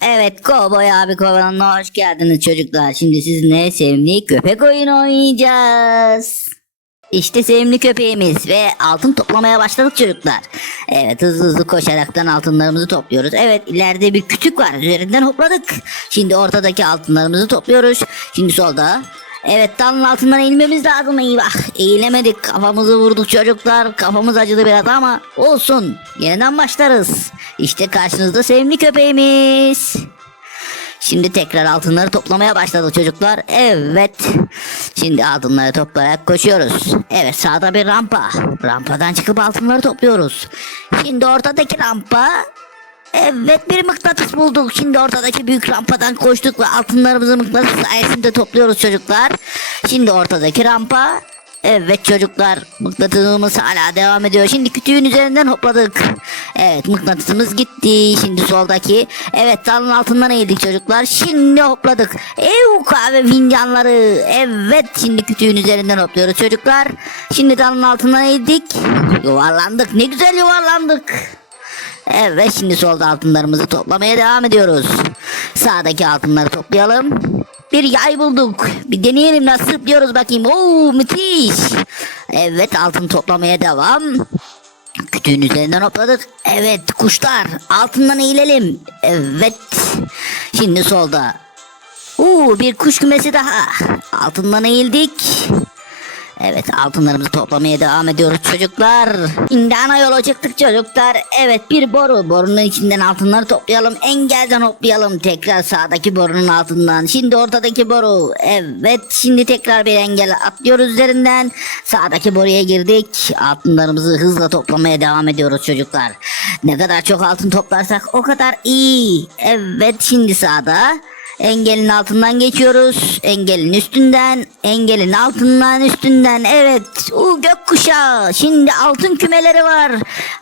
Evet Kovboy abi kovanına hoş geldiniz çocuklar. Şimdi sizinle sevimli köpek oyunu oynayacağız. İşte sevimli köpeğimiz ve altın toplamaya başladık çocuklar. Evet hızlı hızlı koşaraktan altınlarımızı topluyoruz. Evet ileride bir kütük var üzerinden hopladık. Şimdi ortadaki altınlarımızı topluyoruz. Şimdi solda. Evet dalın altından eğilmemiz lazım eyvah. Eğilemedik kafamızı vurduk çocuklar. Kafamız acıdı biraz ama olsun. Yeniden başlarız. İşte karşınızda sevimli köpeğimiz. Şimdi tekrar altınları toplamaya başladı çocuklar. Evet. Şimdi altınları toplayarak koşuyoruz. Evet sağda bir rampa. Rampadan çıkıp altınları topluyoruz. Şimdi ortadaki rampa. Evet bir mıknatıs bulduk. Şimdi ortadaki büyük rampadan koştuk ve altınlarımızı mıknatıs sayesinde topluyoruz çocuklar. Şimdi ortadaki rampa. Evet çocuklar mıknatısımız hala devam ediyor. Şimdi kütüğün üzerinden hopladık. Evet mıknatısımız gitti. Şimdi soldaki. Evet dalın altından eğildik çocuklar. Şimdi hopladık. Ev kahve fincanları. Evet şimdi kütüğün üzerinden hopluyoruz çocuklar. Şimdi dalın altından eğildik. Yuvarlandık. Ne güzel yuvarlandık. Evet şimdi solda altınlarımızı toplamaya devam ediyoruz. Sağdaki altınları toplayalım. Bir yay bulduk. Bir deneyelim nasıl zıplıyoruz bakayım. Oo müthiş. Evet altın toplamaya devam. Kütüğün üzerinden hopladık. Evet kuşlar altından eğilelim. Evet. Şimdi solda. Oo bir kuş kümesi daha. Altından eğildik. Evet altınlarımızı toplamaya devam ediyoruz çocuklar. Şimdi ana yola çıktık çocuklar. Evet bir boru. Borunun içinden altınları toplayalım. Engelden hoplayalım. Tekrar sağdaki borunun altından. Şimdi ortadaki boru. Evet şimdi tekrar bir engel atlıyoruz üzerinden. Sağdaki boruya girdik. Altınlarımızı hızla toplamaya devam ediyoruz çocuklar. Ne kadar çok altın toplarsak o kadar iyi. Evet şimdi sağda. Engelin altından geçiyoruz. Engelin üstünden, engelin altından üstünden. Evet, u gökkuşağı. Şimdi altın kümeleri var.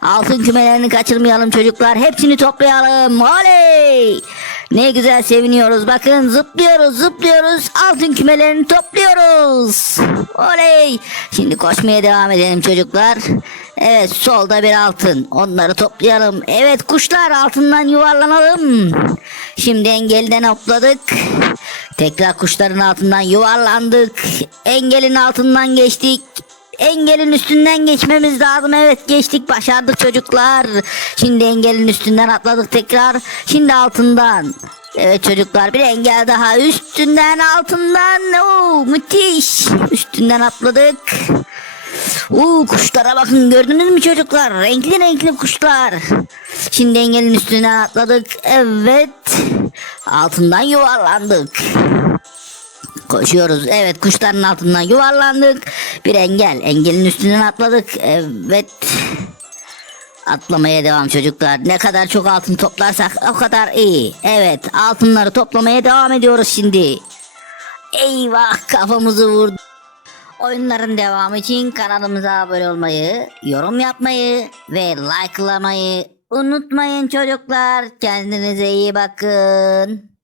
Altın kümelerini kaçırmayalım çocuklar. Hepsini toplayalım. Oley! Ne güzel seviniyoruz. Bakın zıplıyoruz, zıplıyoruz. Altın kümelerini topluyoruz. Oley! Şimdi koşmaya devam edelim çocuklar. Evet solda bir altın. Onları toplayalım. Evet kuşlar altından yuvarlanalım. Şimdi engelden hopladık. Tekrar kuşların altından yuvarlandık. Engelin altından geçtik. Engelin üstünden geçmemiz lazım. Evet geçtik başardık çocuklar. Şimdi engelin üstünden atladık tekrar. Şimdi altından. Evet çocuklar bir engel daha üstünden altından. Oo, müthiş. Üstünden atladık. Uuu kuşlara bakın gördünüz mü çocuklar? Renkli renkli kuşlar. Şimdi engelin üstüne atladık. Evet. Altından yuvarlandık. Koşuyoruz. Evet kuşların altından yuvarlandık. Bir engel. Engelin üstünden atladık. Evet. Atlamaya devam çocuklar. Ne kadar çok altın toplarsak o kadar iyi. Evet altınları toplamaya devam ediyoruz şimdi. Eyvah kafamızı vurdu. Oyunların devamı için kanalımıza abone olmayı, yorum yapmayı ve likelamayı unutmayın çocuklar. Kendinize iyi bakın.